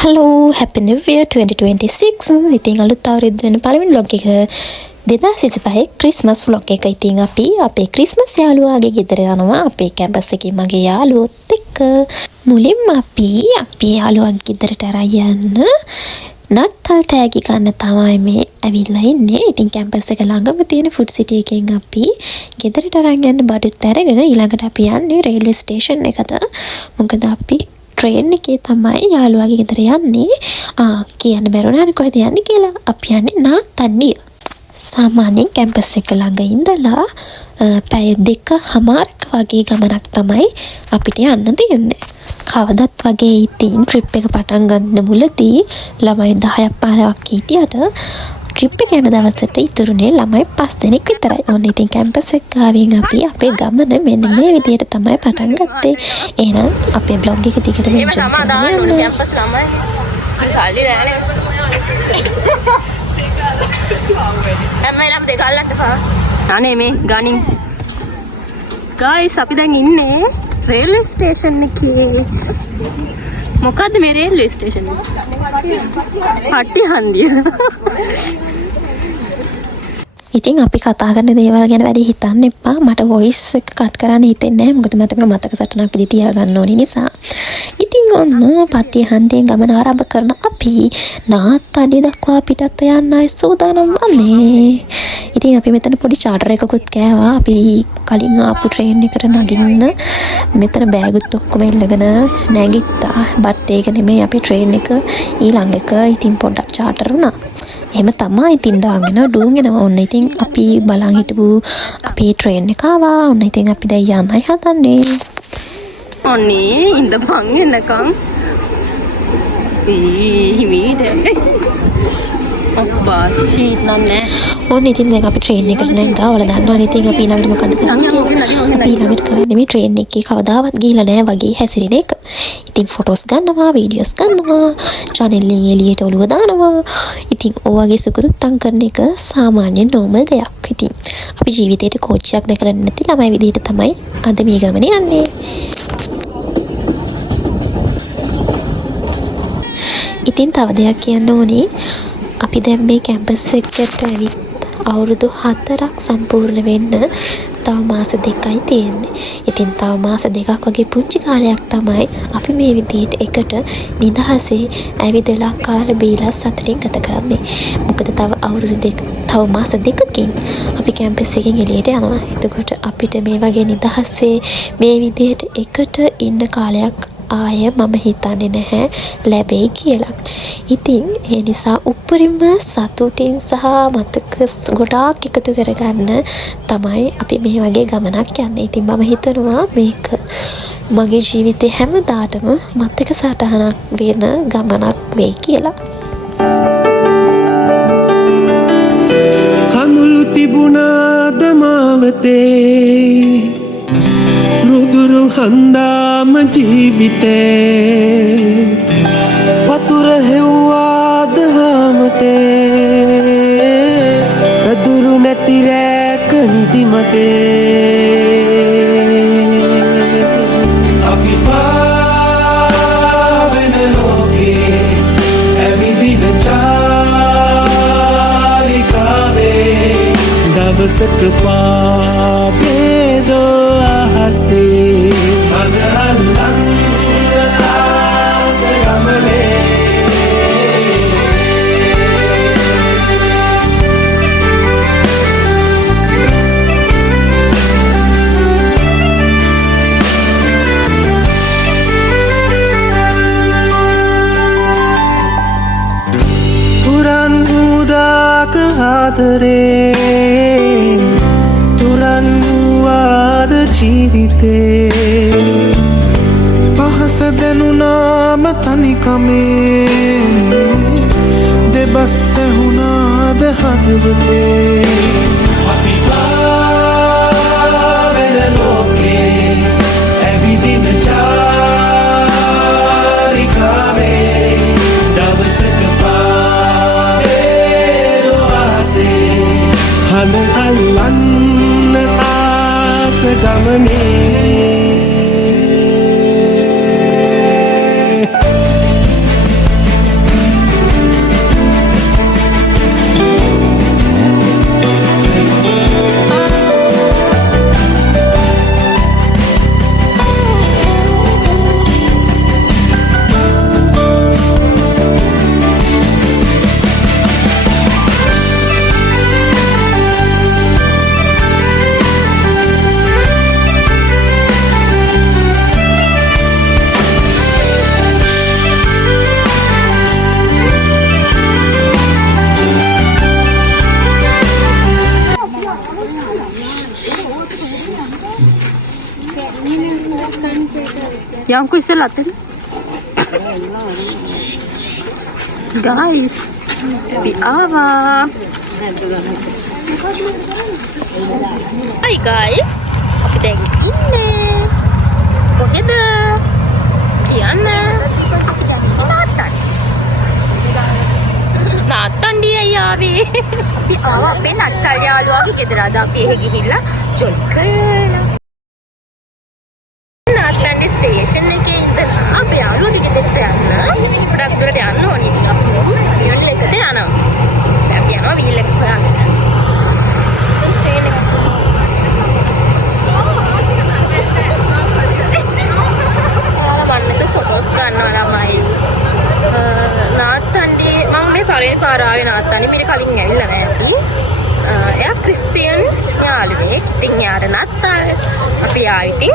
Hello, Happy New Year 2026. ඉතින් අලුත් අවුරුද්ද වෙන පළවෙනි vlog එක 2025 ක්‍රිස්මස් vlog එක. ඉතින් අපි අපේ ක්‍රිස්මස් යාළුවාගේ ගෙදර යනවා. අපේ කැම්පස් එකේ මගේ යාළුවොත් එක්ක. මුලින්ම අපි අපේ යාළුවාගේ ගෙදරට අරන් යන්න නත්තල් තෑගි ගන්න තමයි මේ ඇවිල්ලා ඉන්නේ. ඉතින් කැම්පස් එක ළඟම තියෙන ෆුඩ් සිටි එකෙන් අපි ගෙදරට අරන් යන්න බඩුත් අරගෙන ඊළඟට අපි යන්නේ රේල්වේ ස්ටේෂන් එකට. මොකද අපි ට්‍රේන් එකේ තමයි යාළුවාගේ ගෙදර යන්නේ. කියන්න බැරුණානේ කොහෙද යන්නේ කියලා. අපි යන්නේ නාත්තන්නිය. සාමාන්‍යයෙන් කැම්පස් එක ළඟ ඉඳලා පැය 2:00ක් වගේ ගමනක් තමයි අපිට යන්න තියෙන්නේ. කවදත් වගේ ඉතින් ට්‍රිප් එක පටන් ගන්න මුලදී ළමයි 10ක් 15ක් හිටියට ට්‍රිප් එක යන දවසට ඉතුරුනේ ළමයි 5 දෙනෙක් විතරයි. ඔන්න ඉතින් කැම්පස් එක ගාවින් අපි අපේ ගමන මෙන්න මේ විදිහට තමයි පටන් ගත්තේ. එහෙනම් අපේ බ්ලොග් එක දිගටම එන්ජොයි කරන්න. කැම්පස් ළමයි. සල්ලි නෑනේ. හැමෙලම දෙක අල්ලන්න පා. අනේ මේ ගණින්. ගයිස් අපි දැන් ඉන්නේ රේල්වේ ස්ටේෂන් එකේ. මොකද්ද මේ රේල්වේ ස්ටේෂන් එක? පට්ටිහන්දිය. ඉතින් අපි කතා කරන දේවල් ගැන වැඩි හිතන්න එපා. මට වොයිස් එක කට් කරන්න හිතෙන්නේ නැහැ. මොකද මට මේ මතක සටනක් ඉදි තියාගන්න ඕනේ නිසා. ඉතින් ඔන්න පට්ටිහන්දියෙන් ගමන ආරම්භ කරන අපි නාත්තඩි දක්වා පිටත් යන්නයි සූදානම් වන්නේ. ඉතින් අපි මෙතන පොඩි චාටර් එකකුත් කෑවා. අපි කලින් ආපු ට්‍රේන් එකට නගින්න මෙතන බෑගුත් ඔක්කොම ඉල්ලගෙන නැගිට්ටා. බට් ඒක නෙමෙයි අපේ ට්‍රේන් එක ඊළඟ එක. ඉතින් පොඩ්ඩක් චාටර් වුණා. එහෙම තමයි ඉතින් ඩාගෙන ඩූගෙනවා. ඔන්න ඉතින් අපි බලන් හිටපු අපේ ට්‍රේන් එක ආවා. ඔන්න ඉතින් අපි දැන් යන්නයි හදන්නේ. ඔන්නේ ඉඳපන් එනකම්. හිමීට. අප්පා ෂීට් නම් නෑ. ඕන ඉතින් දැන් අපි ට්‍රේන් එකට නැග්ගා. ඔයාලා දන්නවනේ ඉතින් අපි ඊළඟට මොකද කරන්නේ කියලා. අපි ඊළඟට කරන්නේ මේ ට්‍රේන් එකේ කවදාවත් ගිහිල්ලා නැහැ වගේ හැසිරෙන එක. ඉතින් ෆොටෝස් ගන්නවා, වීඩියෝස් ගන්නවා, channel එකෙන් එළියට ඔළුව දානවා. ඉතින් ඔයගේ සුකුරුත්තම් කරන එක සාමාන්‍ය normal දෙයක්. ඉතින් අපි ජීවිතේට කෝච්චියක් දැකලා නැති ළමයි විදිහට තමයි අද මේ ගමනේ යන්නේ. ඉතින් තව දෙයක් කියන්න ඕනේ. අපි දැන් මේ කැම්පස් එකට ඇවිත් අවුරුදු 4ක් සම්පූර්ණ වෙන්න තව මාස 2යි තියෙන්නේ. ඉතින් තව මාස 2ක් වගේ පුංචි කාලයක් තමයි අපි මේ විදිහට එකට නිදහසේ ඇවිදලා කාලා බීලා සතුටින් ගත කරන්නේ. මොකද තව මාස 2කින් අපි කැම්පස් එකෙන් එළියට යනවා. එතකොට අපිට මේ වගේ නිදහසේ මේ විදිහට එකට ඉන්න කාලයක් ආය මම හිතන්නේ නැහැ ලැබෙයි කියලා. ඉතින් ඒ නිසා උපරිම සතුටින් සහ මතක ගොඩාක් එකතු කරගන්න තමයි අපි මේ වගේ ගමනක් යන්නේ. ඉතින් මම හිතනවා මේක මගේ ජීවිතේ හැමදාටම මතක සටහනක් වෙන ගමනක් වෙයි කියලා. කඳුළු තිබුණාද මාවතේ රුදුරු හන්දාම ජීවිතේ වතුර හෙව්වාද හාමතේ පැදුරු නැති රැක නිදිමතේ අපි පාවෙන ලෝකේ ඇවිදින චාරිකාවේ දවසක පාපේදෝ අහසේ අදහල්ලන් ආස ගමනේ පුරන් උදාක ආදරේ තුරන් වූවාද ජීවිතේ පහස දැනුනාම තනිකමේ දෙබස් ඇහුණාද හදවතේ අපි පාවෙන ලෝකේ ඇවිදින චාරිකාවේ දවසක පාවේරෝ ආසේ හන අල්ලන්න ආස ගමනේ යම්කු ඉස්සෙල්ලා අතේ. Guys, we ආවා. Hi guys. අපි දැන් ඉන්නේ කොහෙද? කියන්න. නාත්තන්ඩි අයියාවේ. අපි ආවා අපේ නත්තල් යාළුවාගේ ගෙදර. අද අපි එහෙ ගිහිල්ලා ජොලි කරලා. නාත්තන්ඩි ස්ටේෂන් එකේ ඉඳලා අපේ යාළුවාගේ ගෙදරට යන්න. ගොඩක් දුරට යන්න ඕනි. අපි වීල් එකට යනවා. දැන් අපි යනවා වීල් එක හොයාගෙන. ෆොටෝස් ගන්නවා ළමයි. නාත්තන්ඩි මම මේ පළවෙනි පාර ආවේ නාත්තන්ඩි. මීට කලින් ඇවිල්ලා නැහැ. එයා ක්‍රිස්තියන් යාළුවෙක්. ඉතින් යාර නත්තල් අපි ආවිතින්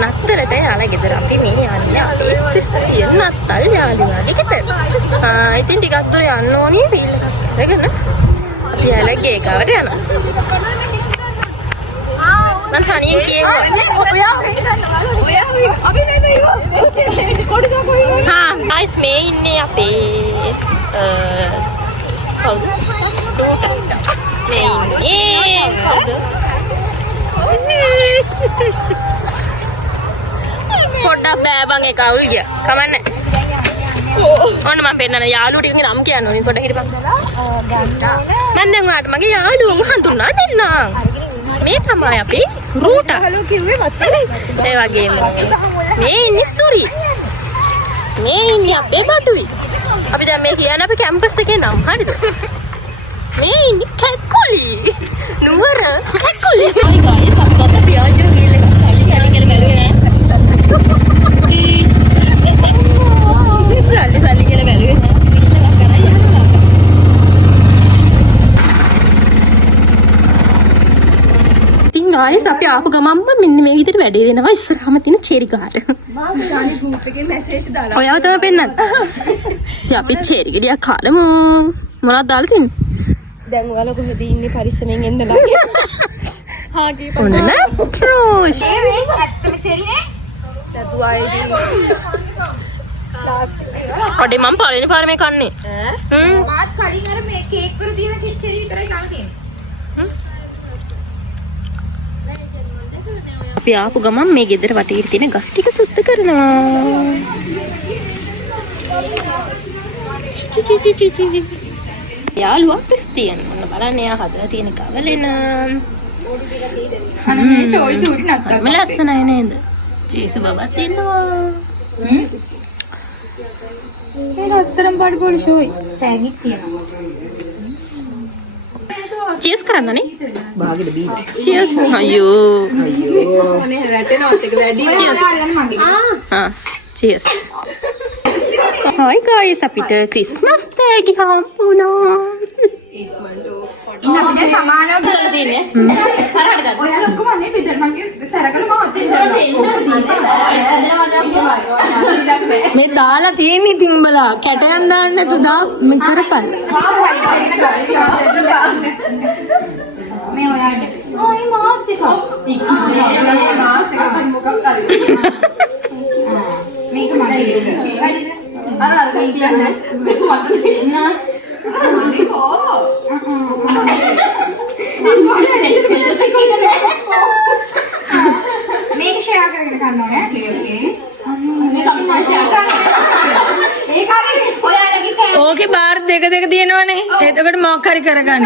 නත්තලට යාලා ගෙදර අපි මේ යන්නේ අපේ ක්‍රිස්තියන් නත්තල් යාළුවාගේ ගෙදර. ඉතින් ටිකක් දුර යන්න ඕනේ වීල් එකක් අරගෙන අපි යාලා ගේ ගාවට යනවා. මං තනියෙන් කියනවා. හා guys මේ ඉන්නේ අපේ කවුද? මේ ඉන්නේ කවුද? පොඩ්ඩක් බෑබන් එක අවුල් ගියා. කමන්නේ. ඔන්න මම පෙන්නන යාළුවෝ ටිකගේ නම් කියන්න ඕනේ. පොඩ්ඩක් හිටපන්. මම දැන් ඔයාලට මගේ යාළුවෝ හඳුන්වා දෙන්නම්. මේ තමයි අපි රූටා. ඒ වගේම මේ ඉන්නේ සුරි. මේ ඉන්නේ අපේ බටුයි. අපි දැන් මේ කියන්නේ අපේ කැම්පස් එකේ නම. හරිද? මේ ඉන්නේ කැක්කුලි. නුවර කැක්කුලි. හයි ගායිස් අපි ගත්ත පියාජෝ වීල් එක සල්ලි කියලා බැලුවේ නෑ. සල්ලි කියලා බැලුවේ නෑ. guys අපි ආපු ගමම්ම මෙන්න මේ විදිහට වැඩේ දෙනවා ඉස්සරහම තියෙන චෙරි ගහට. ශානි ගෲප් එකේ මැසේජ් දාලා. ඔයාව තමයි පෙන්නන්න. ඉතින් අපි චෙරි ගෙඩියක් කාලමු. මොනවද දාලා තින්නේ? දැන් ඔයාලා කොහෙද ඉන්නේ පරිස්සමෙන් එන්නලා. හා ගිහපන්. ඔන්න රෝෂ්. මේ ඇත්තම චෙරිනේ. දදුවායි. ඔඩේ මම පළවෙනි පාර මේ කන්නේ. මාත් කලින් අර මේ කේක් වල තියෙන චෙරි විතරයි ගන්න තියෙන්නේ. අපි ආපු ගමන් මේ ගෙදර වටේ තියෙන ගස් ටික සුද්ධ කරනවා. යාළුවා ක්‍රිස්තියන්. මොන බලන්න එයා හදලා තියෙන කවලෙන. අනේ මේ ෂෝයි චූටි නැත්තම්. මම ලස්සනයි නේද? ජේසු බබත් ඉන්නවා. මේක අත්තරම් බඩ පොඩි ෂෝයි. ටැග් එක තියෙනවා. චීස් කරන්නනේ. බාගෙට බී. චීස්. අයියෝ. අනේ රැටෙනවත් එක වැඩි. ආ චීස්. Hi guys අපිට ක්‍රිස්මස් තෑගි හම්බුණා. ඉන්න අපිට සමානව බෙදලා දෙන්නේ. හරහට ගන්න. ඔයාලා ඔක්කොම අනේ බෙදලා මගේ සැරකල මම අතෙන් මේ දාලා තියෙන ඉතින් උඹලා කැටයන් දාන්න නැතු දා මේ කරපන්. මේ ඔයාලට. ආයි මාස් එක. මේ මාස් එක මොකක් කරේ. මේක මගේ එක. හරිද? අර කියන්නේ මට දෙන්න. මේක ෂෙයා කරගෙන ගන්න ඕනේ. ඕකේ බාර් දෙක තියෙනවනේ. එතකොට මොකක් හරි කරගන්න.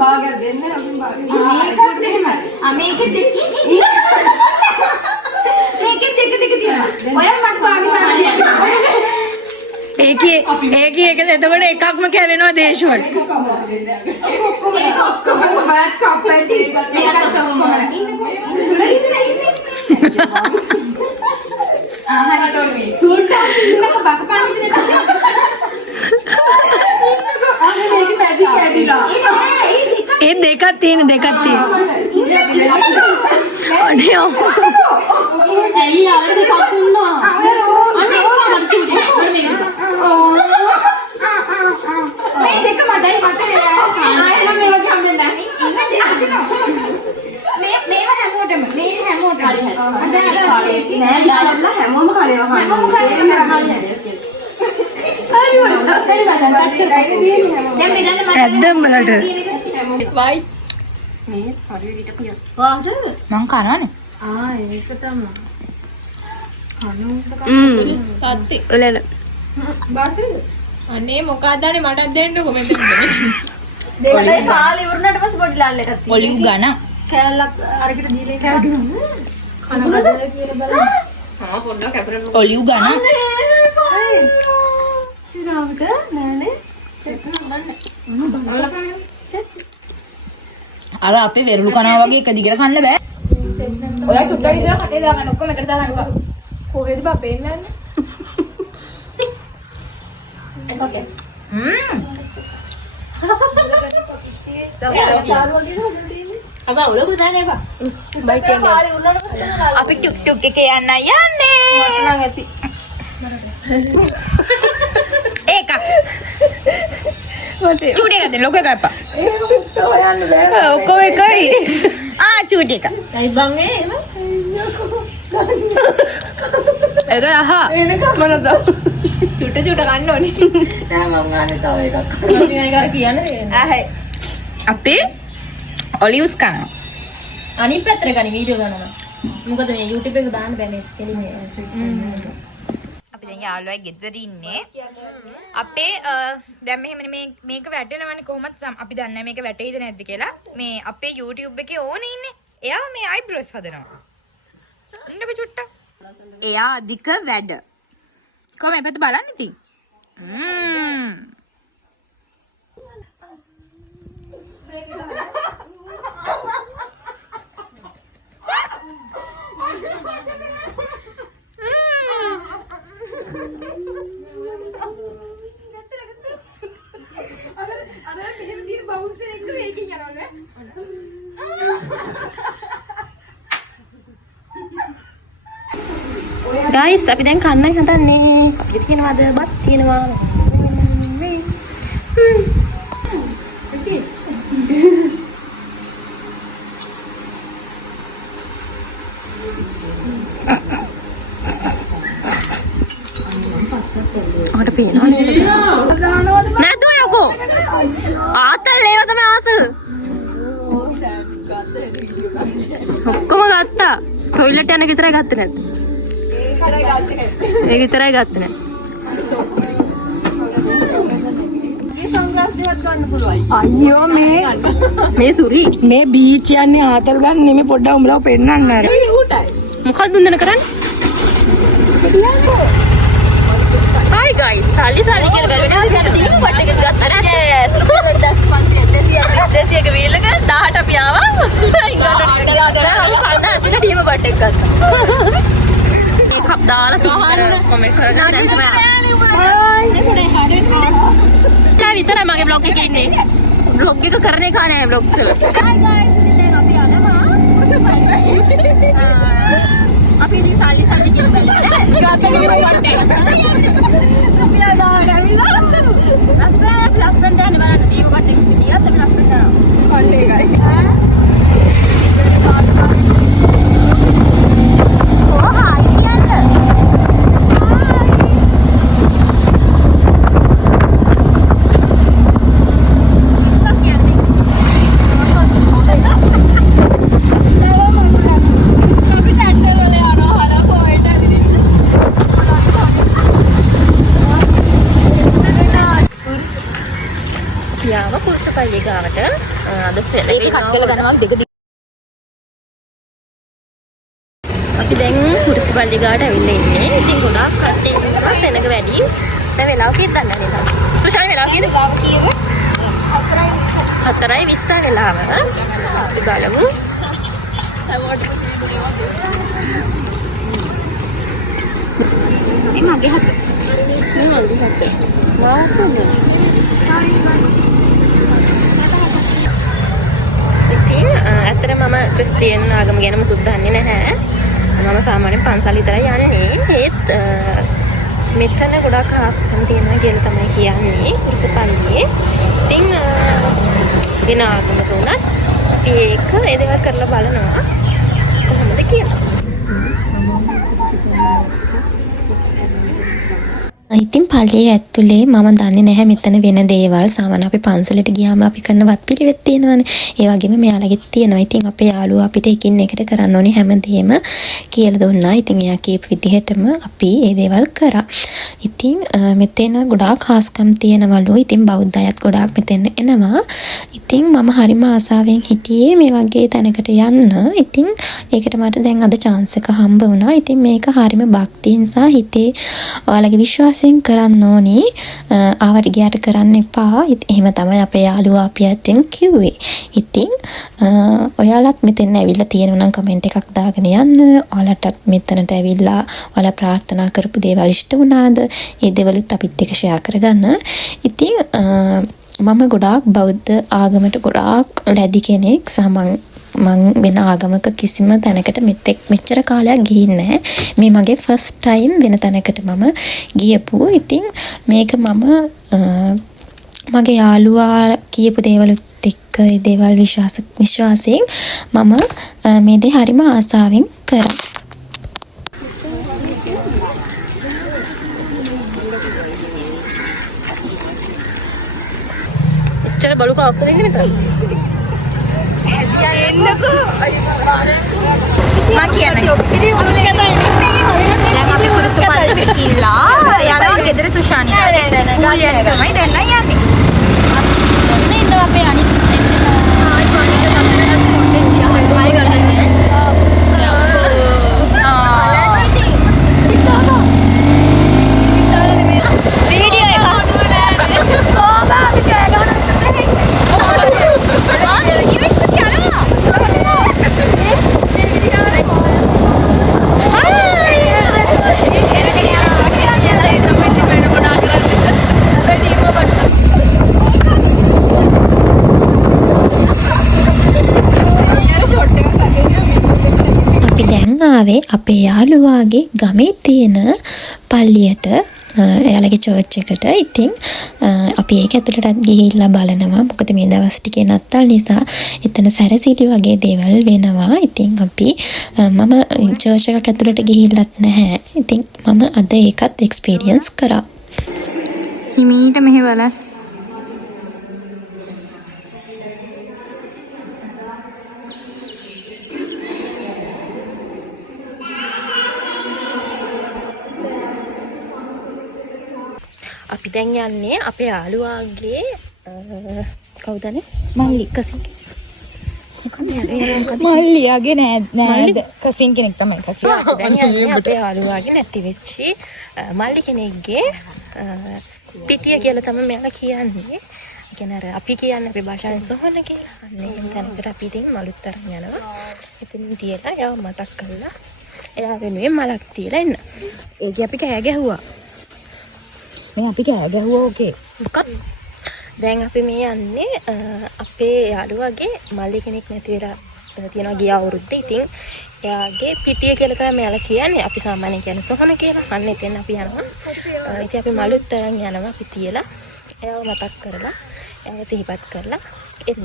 භාගයක් දෙන්න අපි භාගයක්. මේකත් එහෙමයි. මේකෙත් දෙක තියෙනවා. ඔයාලා මට භාගයක් දෙන්න. ඒකේ එක එතකොට එකක්ම කැවෙනවා දේශවල. ඒක ඔක්කොම බලත් කප්පටි. මේකත් ඔක්කොම ඉන්නකෝ. හරි තෝරමි. තුන්ට බකපන් ඉන්නේ. අනේ මේක පැදි කැඩිලා. ඒ දෙකක් තියෙන. අනේ ඇයි ආර දෙකක් දුන්නා? මේ දෙක මඩයි මට ආයෙත් මේවා ගම්බෙන් නැහැ. මේව හැමෝටම. මේ හැමෝටම. අද නෑ ඇද්දම් වලට මං කනවනේ. එලෙල අනේ මොකක්දනේ මටත් දෙන්නකෝ මෙතන. ඔලිව් ගන්න. ඔලිව් ගන්න. අර අපේ වෙරළු කනවා වගේ එක දිගට කන්න බෑ. ඔයා චුට්ටක් ඉස්සරහ කටේ දාගන්න ඔක්කොම එකට දාගන්න බා. කොහෙද බා පෙන්නන්නේ? Okay. අපි ටුක් ටුක් එකේ යන්න යන්නේ. ඒක. චූටි එකද ලොකු එකක් අප්පා. ඔක්කොම එකයි. චූටි එක. අයි බං එහෙම ඒක අහා. මොනද? චුට ගන්න ඕනේ නෑ මම ගන්න තව එකක් කරනවා කියන්නේ අපේ ඔලිව්ස් කනවා. අනිත් පැත්තට ගනි වීඩියෝ ගන්නවා මොකද මේ YouTube එක දාන්න බෑ මේ කෙලිමේ අපි දැන් යාළුවයි ගෙදර ඉන්නේ. අපේ දැන් මෙහෙම මේක වැටෙනවනේ කොහොමද අපි දන්නේ මේක වැටෙයිද නැද්ද කියලා. මේ අපේ YouTube එකේ ඕනේ ඉන්නේ. එයා මේ අයිබ්‍රෝස් හදනවා. ඉන්නකො චුට්ටක්. එයා අධික වැඩ. කොහොම මේ පැත්ත බලන්න ඉතින්. ගයිස් අපි දැන් කන්නයි හදන්නේ. අපිට තියෙනවද බත් තියෙනවා. අපිට පේනවා නේද? නැතුව යකෝ. ආතල් ඒව තමයි ආතල්. ඔක්කොම ගත්තා. ටොයිලට් යන විතරයි ගත්තේ නැද්ද? ඒක විතරයි ගත්තේ නැහැ. අයියෝ මේ සුරි මේ බීච් යන්නේ ආතල් ගන්න නෙමෙයි පොඩ්ඩක් උඹලව පෙන්නන්න අර. මොකක්ද දුන්නන කරන්නේ? Hi guys, සල්ලි කියලා ගලගෙන තියෙන වට එක ගත්තා නේද? දෙසියක වීලක 18 අපි ආවා. ඉංග්‍රීසියට කණ්ඩා ඇතුලේ ටීම වට එක ගත්තා. කප් දාලා කමෙන්ට් කරගන්න විතරයි මගේ බ්ලොග් එකේ ඉන්නේ. බ්ලොග් එක කරන එක නෑ බ්ලොග්ස් වල. අපි ඉතින් සල්ලි කියලා බලන්නේ. ගාතේ වටේ. රුපියල් 10 ඇවිල්ලා. ලස්සන දැන බලන්න ටීවී වටේ ගියත් අපි ලස්සන කරනවා. කල්ලේ එකයි. කුරුසපල්ලි ගාවට අද සෙලරි කට් කරලා ගන්නවා දෙක අපි දැන් කුරුසපල්ලි ගාවට ඇවිල්ලා ඉන්නේ. ඉතින් ගොඩාක් කට්ටිය ඉන්නවා සෙනග වැඩි. දැන් වෙලාව කීයද දන්නේ නැහැ. තුෂාරි වෙලාව කීයද? 4:20 වෙලාව. අපි බලමු. මගේ හත. ඇත්තට මම ක්‍රිස්තියන් ආගම ගැන මුකුත් දන්නේ නැහැ. මම සාමාන්‍යයෙන් පන්සල් විතරයි යන්නේ. ඒත් මෙතන ගොඩාක් ආස්කම් තියෙනවා කියලා තමයි කියන්නේ කුරුසපල්ලියේ. ඉතින් වෙන ආගමක උනත් අපි ඒක ඒ දේවල් කරලා බලනවා කොහොමද කියලා. ඉතින් පල්ලියේ ඇතුලේ මම දන්නේ නැහැ මෙතන වෙන දේවල්. සාමාන්‍ය අපි පන්සලට ගියාම අපි කරන වත්පිළිවෙත් තියෙනවානේ. ඒ වගේම මෙයාලගෙත් තියෙනවා. ඉතින් අපේ යාළුවා අපිට එකින් එකට කරන්න ඕනේ හැමදේම කියලා දුන්නා. ඉතින් එයා කියපු විදිහටම අපි මේ දේවල් කරා. ඉතින් මෙතන ගොඩාක් ખાස්කම් තියෙනවලු. ඉතින් බෞද්ධ අයත් ගොඩාක් මෙතන එනවා. ඉතින් මම හරිම ආසාවෙන් හිටියේ මේ වගේ තැනකට යන්න. ඉතින් ඒකට මට දැන් අද chance එක හම්බ වුණා. ඉතින් මේක හරිම භක්තියෙන් සහ හිතේ ඔයාලගේ විශ්වාසයෙන් කරන්න ඕනේ. ආවට ගියාට කරන්න එපා. එහෙම තමයි අපේ යාළුවා අපිට කිව්වේ. ඉතින් ඔයාලත් මෙතෙන් ඇවිල්ලා තියෙනවා නම් කමෙන්ට් එකක් දාගෙන යන්න. ඔයාලටත් මෙතනට ඇවිල්ලා ඔයාලා ප්‍රාර්ථනා කරපු දේවල් ඉෂ්ට වුණාද? ඒ දේවලුත් අපිත් එක්ක ෂෙයා කරගන්න. ඉතින් මම ගොඩාක් බෞද්ධ ආගමට ගොඩාක් ලැබි කෙනෙක්. මං වෙන ආගමක කිසිම තැනකට මෙච්චර කාලයක් ගිහින් නැහැ. මේ මගේ ෆස්ට් ටයිම් වෙන තැනකට මම ගියපු. ඉතින් මේක මම මගේ යාළුවා කියපු දේවලුත් එක්ක ඒ දේවල් විශ්වාසයෙන් මම මේ දේ හරිම ආසාවෙන් කරා. එච්චර බලු කවක්ද දෙන්නේ නැතර? දැන් අපි පුරුෂ පල්ලෙට ගිහිල්ලා යනවා ගෙදර තුෂානි. තමයි දැන් යන්නේ. ඔන්න ඉන්න අපේ අනිත් අපේ යාළුවාගේ ගමේ තියෙන පල්ලියට එයාලගේ චර්ච් එකට. ඉතින් අපි ඒක ඇතුළටත් ගිහිල්ලා බලනවා. මොකද මේ දවස් ටිකේ නත්තල් නිසා එතන සැරසිලි වගේ දේවල් වෙනවා. ඉතින් අපි මම චර්ච් එකක් ඇතුළට ගිහිල්ලත් නැහැ. ඉතින් මම අද ඒකත් එක්ස්පීරියන්ස් කරා. හිමීට මෙහෙවල අපි දැන් යන්නේ අපේ යාළුවාගේ කවුදනේ? මල්ලි කසින්. මල්ලියාගේ නෑ කසින් කෙනෙක් තමයි කසින්. අපි දැන් යන්නේ අපේ යාළුවාගේ නැති වෙච්චි මල්ලි කෙනෙක්ගේ පිටිය කියලා තමයි මෙයාලා කියන්නේ. ඒ කියන්නේ අර අපි කියන්නේ අපේ භාෂාවෙන් සොහොන කියලා. අන්න එහෙම තැනකට අපි ඉතින් මලුත් අරන් යනවා. ඉතින් තියලා එයාව මතක් කරලා එයා වෙනුවෙන් මලක් තියලා එන්න. ඒක අපි කෑ ගැහුවා. මේ අපි කෑ ගැහුවා ඕකේ. මොකක්ද? දැන් අපි මේ යන්නේ අපේ යාළුවාගේ මල්ලි කෙනෙක් නැති වෙලා තියෙනවා ගිය අවුරුද්දේ. ඉතින් එයාගේ පිටිය කියලා තමයි මෙයාලා කියන්නේ. අපි සාමාන්‍යයෙන් කියන්නේ සොහන කියලා. අන්න එතෙන් අපි යනවා. ඉතින් අපි මලුත් අරන් යනවා අපි තියලා එයාව මතක් කරලා එයාව සිහිපත් කරලා එන්න.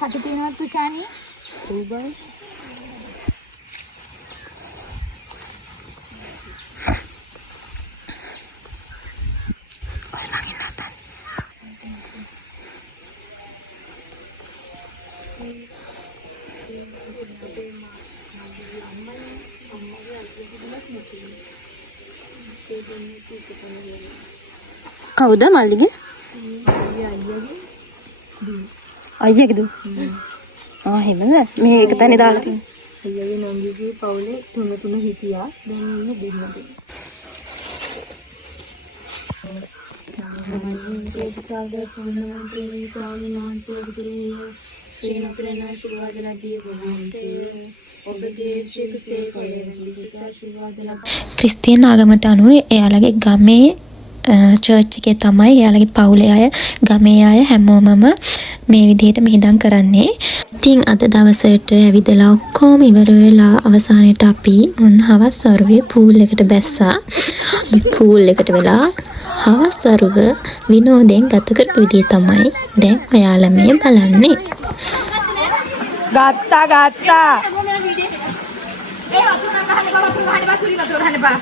හද තියෙනවද තුෂානි? උබයි කවුද මල්ලිගේ? අයියාගේ දු. එහෙමද? මේ එක තැනේ දාලා තියෙනවා. අයියාගේ නංගිගේ පවුලේ තුන හිටියා. දැන් ඉන්නේ දෙන්නද. සාගර පුණ්‍යවන්තේ ස්වාමීන් වහන්සේගේ ශ්‍රී මුද්‍රණ ආශිර්වාද ලැබී වහන්සේ ඔබගේ ශ්‍රී කුසේ කොළේ ආශිර්වාද ලැබ. ක්‍රිස්තියානි ආගමට අනුව එයාලගේ ගමේ චර්ච් එකේ තමයි එයාලගේ පවුලේ අය ගමේ අය හැමෝමම මේ විදිහට මිහිදන් කරන්නේ. ඉතින් අද දවසට ඇවිදලා ඔක්කොම ඉවර වෙලා අවසානයේට අපි හවස් වරුවේ පූල් එකට බැස්සා. පූල් එකට වෙලා හවස් වරුව විනෝදයෙන් ගත කරපු විදිය තමයි දැන් ඔයාලා මේ බලන්නේ. ගත්තා සුලි වතුර ගන්න බා.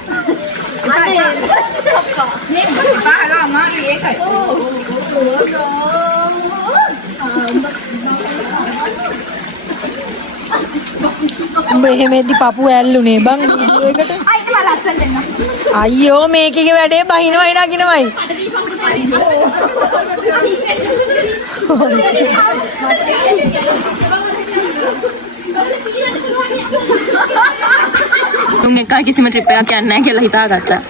අනේ බා අමාරු ඒකයි. උඹ එහෙමෙද්දි පපු ඇල්ලුනේ බං වීඩියෝ එකට. අයික මම ලස්සන දෙන්න. අයියෝ මේකේ වැඩේ බහිනවයි නගිනවයි. උන් එක කිසිම ට්‍රිප් එකක් යන්නේ නැහැ කියලා හිතාගත්තා.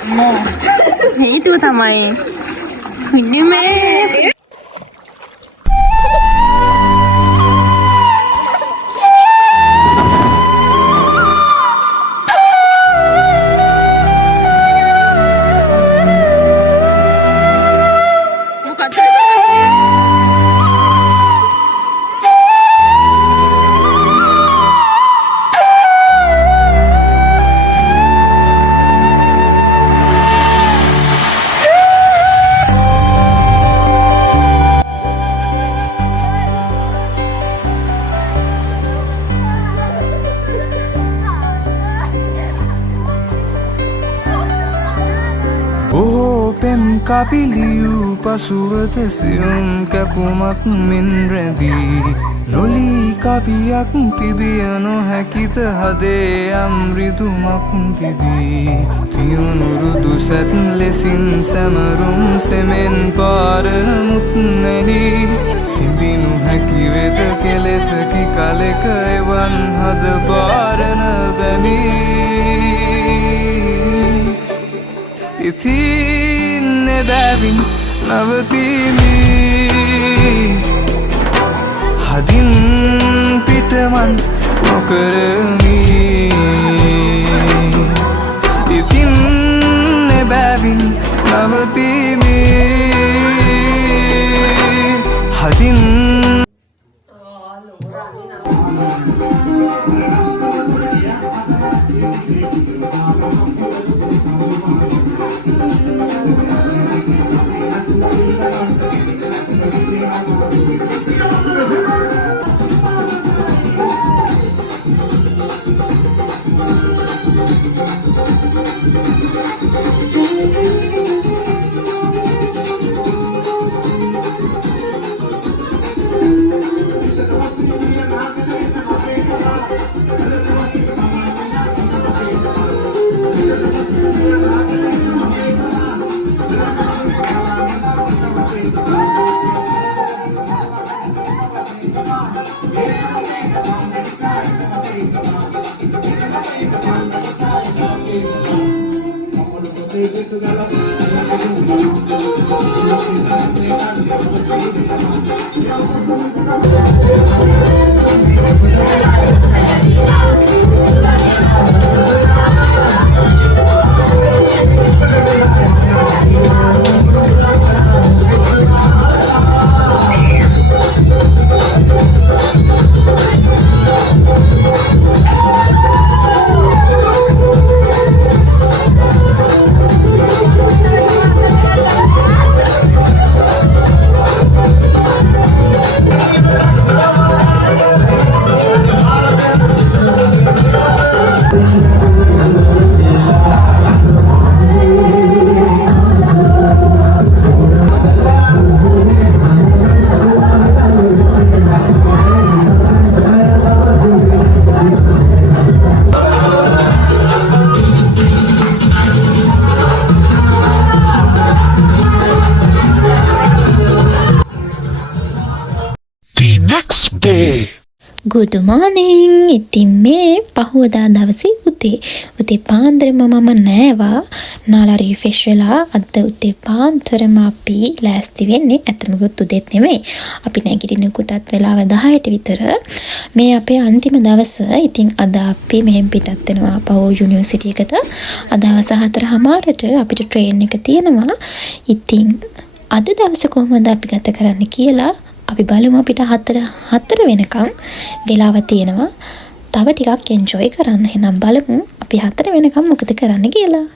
හේතුව තමයි මේ බොහෝ පෙම් කපිලියූ පසුවත සියුම් කැපුමක් මෙන් රැඳී නොලී කවියක් තිබිය නොහැකිත හදේ අම්රිදුමක් තිදී තියුණුරුදු සැත් ලෙසින් සැමරුම් සෙමෙන් පාරනමුත් නැලී සිඳිනු හැකිවෙද කෙලෙසකි කලෙක එවන් හද පාරන බැමී ඉතින් එබැවින් නවතිමි හදින් පිටමන් නොකරමි ඉතින් එබැවින් නවතිමි හදින් Good morning. ඉතින් මේ පහවදා දවසේ උදේ පාන්දරම මම නෑවා නාලා රිෆ්‍රෙෂ් වෙලා අද උදේ පාන්දරම අපි ලෑස්ති වෙන්නේ අතමගොත් උදේත් නෙමෙයි අපි නැගිටින කොටත් වෙලාව 10ට විතර මේ අපේ අන්තිම දවස. ඉතින් අද අපි මෙහෙන් පිටත් වෙනවා පහෝ යුනිවර්සිටි එකට. අද දවස් 4:00ට අපිට ට්‍රේන් එක තියෙනවා. ඉතින් අද දවස කොහොමද අපි ගත කරන්න කියලා අපි බලමු. අපිට 4 වෙනකම් වෙලාව තියෙනවා. තව ටිකක් එන්ජොයි කරන්න. එහෙනම් බලමු අපි 4 වෙනකම් මොකද කරන්න කියලා.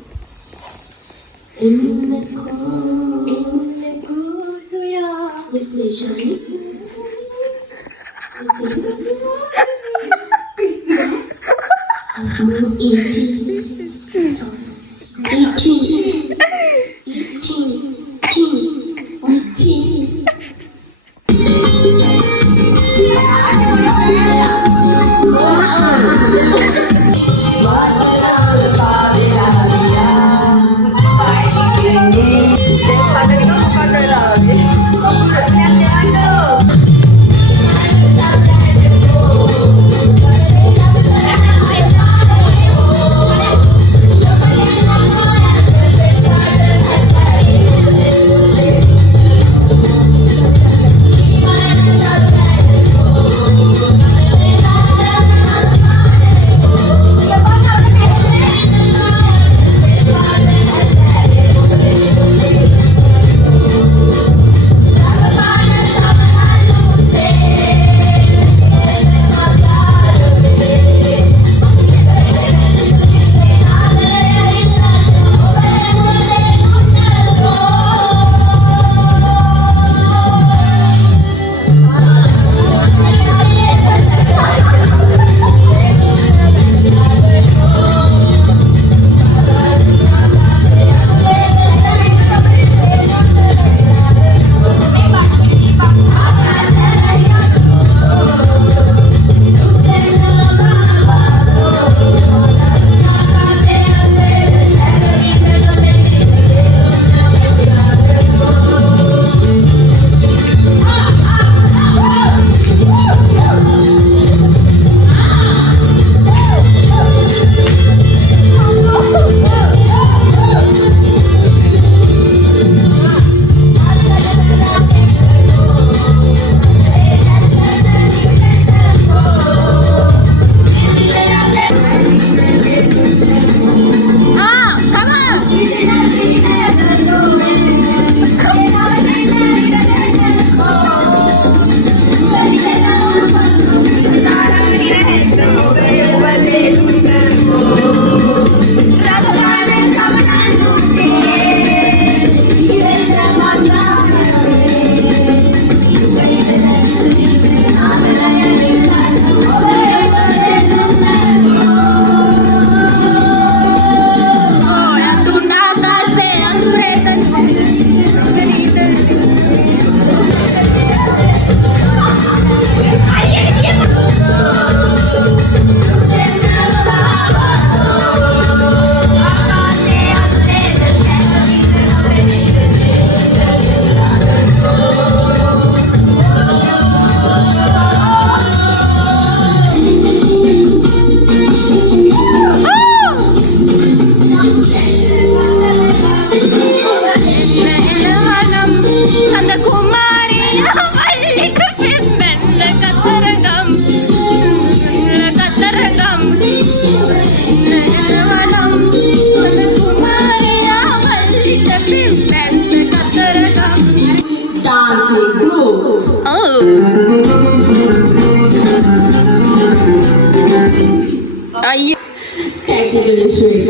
Technical issue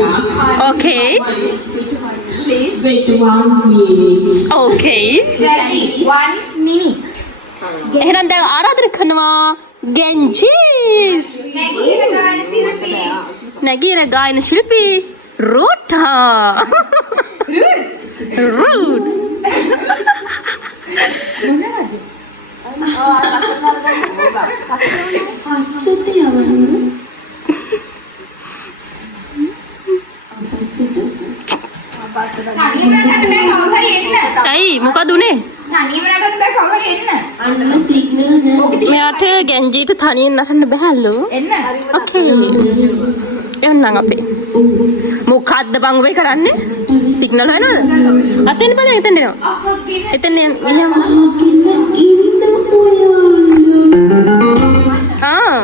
Okay. Please wait 1 minute. Okay. Ready? 1 minute. එහෙනම් දැන් ආරාධනා කරනවා ගෙන්ජිස්. නැගීන ගායන ශිල්පී රෝටා. Roots. පස්සට යවන්න. ඇයි මොකද උනේ? තනියම නටන්න බෑ කවුරු හරි එන්න. අන්න සිග්නල් නෑ. මෙයාට ගැන්ජීට තනියෙන් නටන්න බෑලු. එන්න. ඕකේ. එන්නම් අපි. මොකද්ද බං ඔබේ කරන්නේ? සිග්නල් හොයනවද? අතෙන් බලන්න එතෙන් එනවා. එතෙන් යන්න. ඉන්න ඔයාලා. ආ.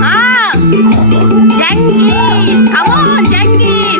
Ah, Jengis, come on, Jengis.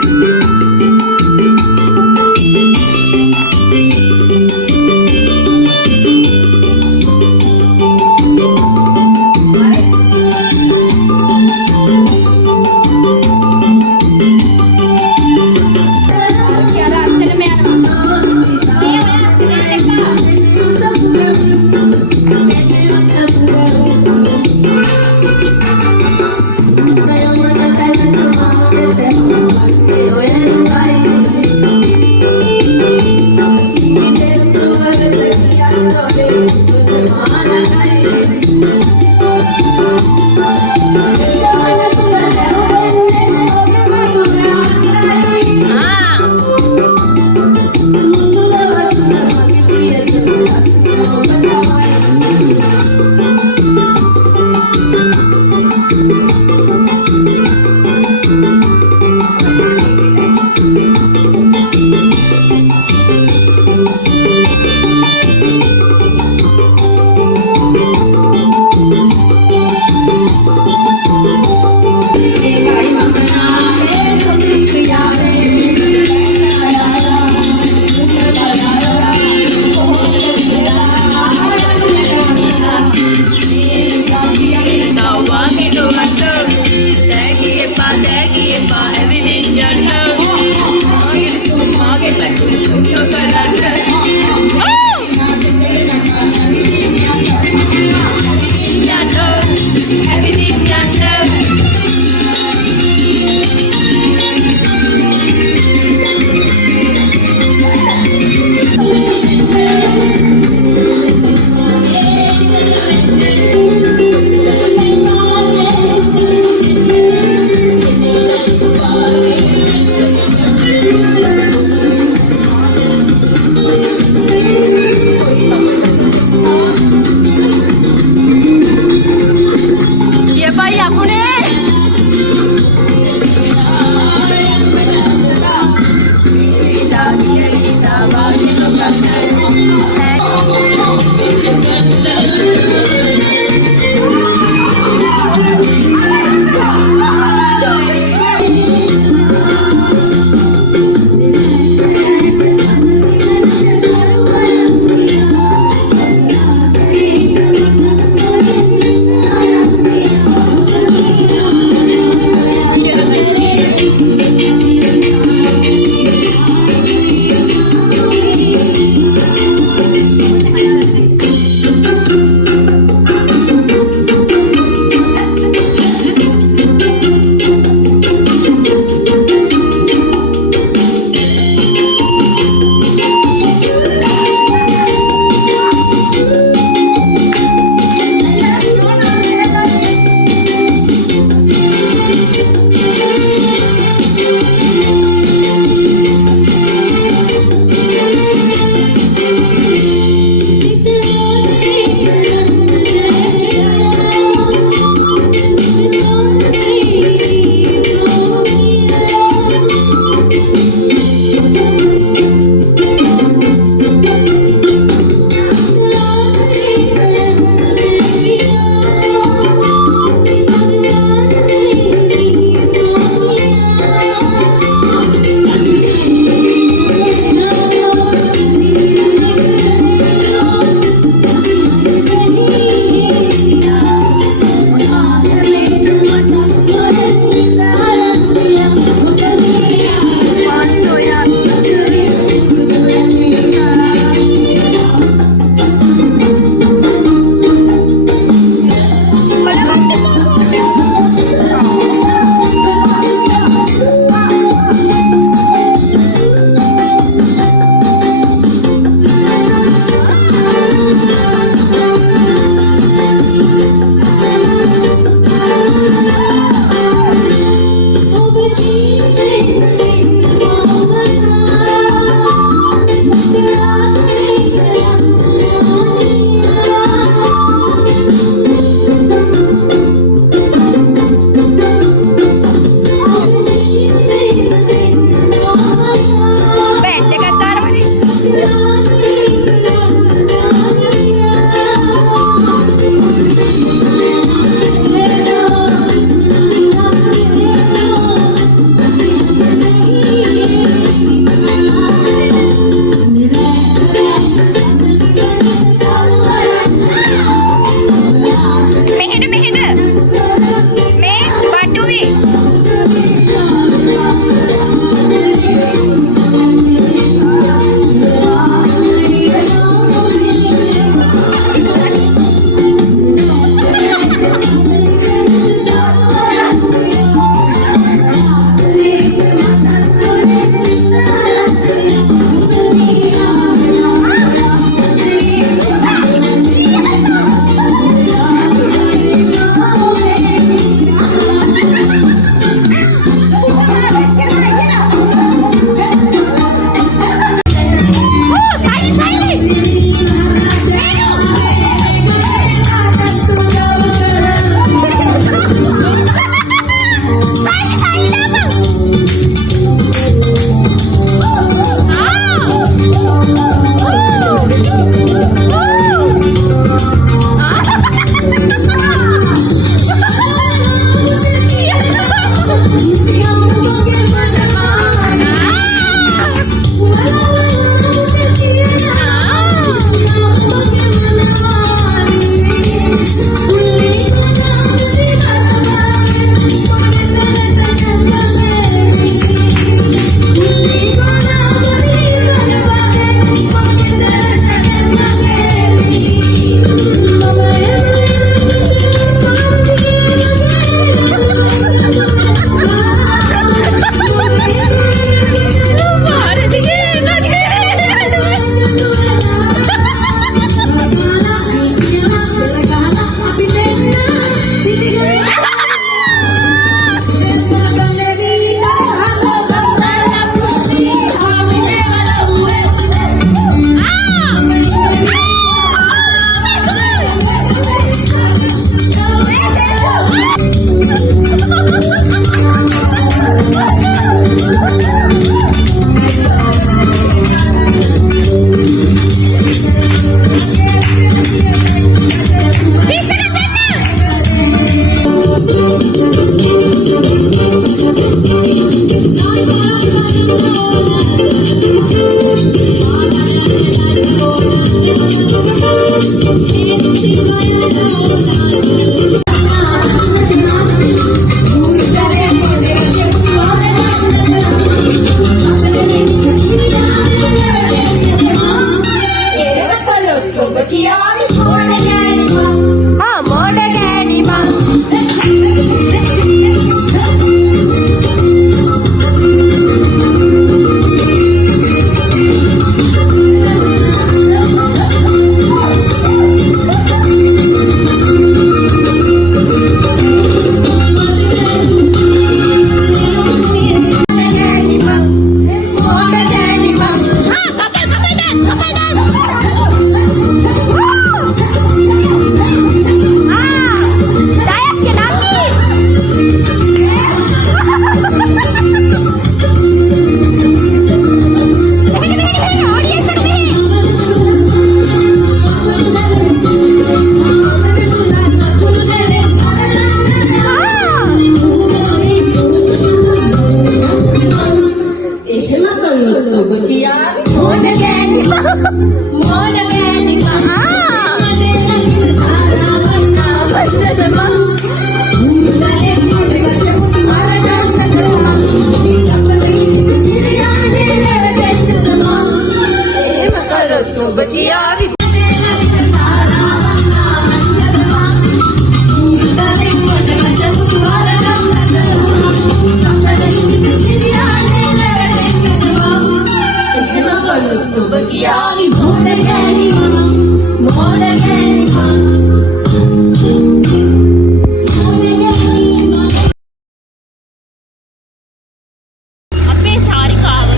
අපේ චාරිකාව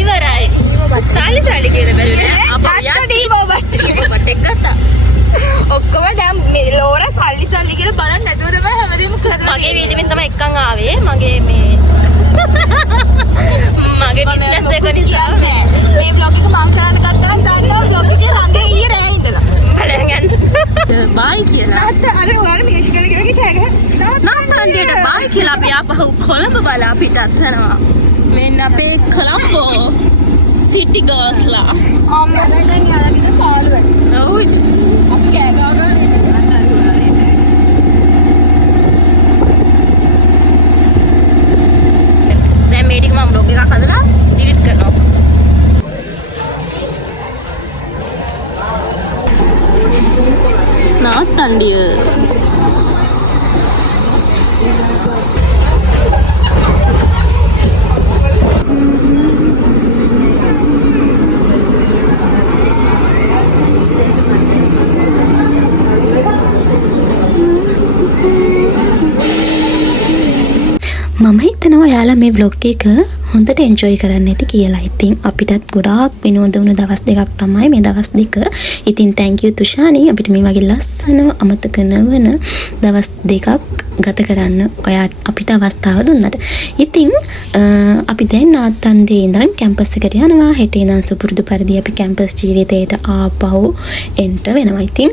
ඉවරයි. සාලි කියලා බැලුවේ. බට් එක ගත්තා. ඔක්කොම දැන් මේ ලෝර සල්ලි කියලා බලන්න නැතුව තමයි හැමදේම කරලා මගේ වීදිමින් තමයි එක්කන් ආවේ. මගේ මේ මගේ බිස්නස් එක නිසා මේ vlog එක මම කරන්න ගත්තා නම් ගන්නවා vlog එකේ රංගේ ඊයේ රෑ ඉඳලා. බලන් යන්න. බයි කියලා. අර ඔයාලා මේෂ් කරලා ගෙවගේ තෑග. නාන්දේට බයි කියලා අපි ආපහු කොළඹ බලා පිටත් වෙනවා. මෙන්න අපේ කොළඹෝ සිටි ගර්ල්ස්ලා. අම්මලා දැන් යාළුවගේ පාළුවයි. ඔව්. අපි කෑ ගාගෙන දැන් මේ ටික මම බ්ලොග් එකක් හදලා ඩිලීට් කරනවා. නාත්තන්ඩිය. මම හිතනවා ඔයාලා මේ vlog එක හොඳට එන්ජොයි කරන්න ඇති කියලා. ඉතින් අපිටත් ගොඩාක් විනෝද වුණු දවස් දෙකක් තමයි මේ දවස් දෙක. ඉතින් thank you තුෂානි අපිට මේ වගේ ලස්සන අමතක නොවන දවස් දෙකක් ගත කරන්න ඔයා අපිට අවස්ථාව දුන්නට. ඉතින් අපි දැන් නාත්තන්ඩේ ඉඳන් කැම්පස් එකට යනවා. හෙට ඉඳන් සුපුරුදු පරිදි අපි කැම්පස් ජීවිතයට ආපහු එන්ටර් වෙනවා. ඉතින්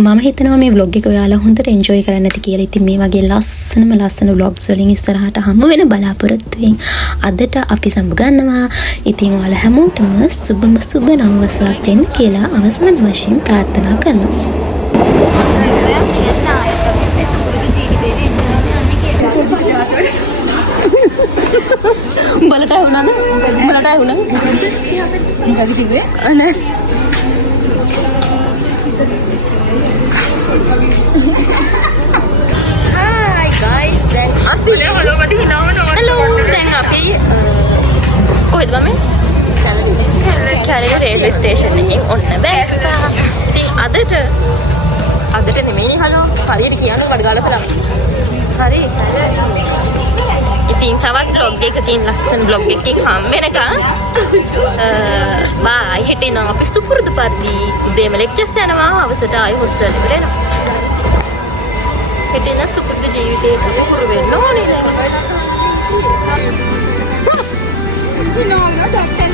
මම හිතනවා මේ vlog එක ඔයාලා හොඳට එන්ජොයි කරන්න ඇති කියලා. ඉතින් මේ වගේ ලස්සන vlogs වලින් ඉස්සරහට හමු වෙන බලාපොරොත්තුෙන් අදට අපි සමුගන්නවා. ඉතින් ඔයාලා හැමෝටම සුබම සුබ නව වසරක් දෙන්න කියලා අවසාන වශයෙන් ප්‍රාර්ථනා කරනවා. උඹලට ඇහුණාද? උඹලට ඇහුණා? මොකද කිව්වේ? නෑ. Hi guys, දැන් අපි හලෝ මට හිනාවනවා. hello දැන් අපි කොහෙද මම? කැලණි රේල්වේ ස්ටේෂන් එකෙන් ඔන්න බැස්සා. ඉතින් අදට නෙමෙයි හලෝ. හරියට කියන්න කඩගාලා බලන්න. හරි. ඉතින් තවත් vlog එකකින් ලස්සන vlog එකකින් හම් වෙනකන් බයි හෙට ඉඳන් අපි සුපුරුදු පරිදි උදේම ලෙක්චර්ස් යනවා. හවසට ආයි හොස්ටල් එකට එනවා. හෙට ඉඳන් සුපුරුදු ජීවිතේට පුරු වෙන්න ඕනේ දැන්. හිනාවනවා දැක්කන්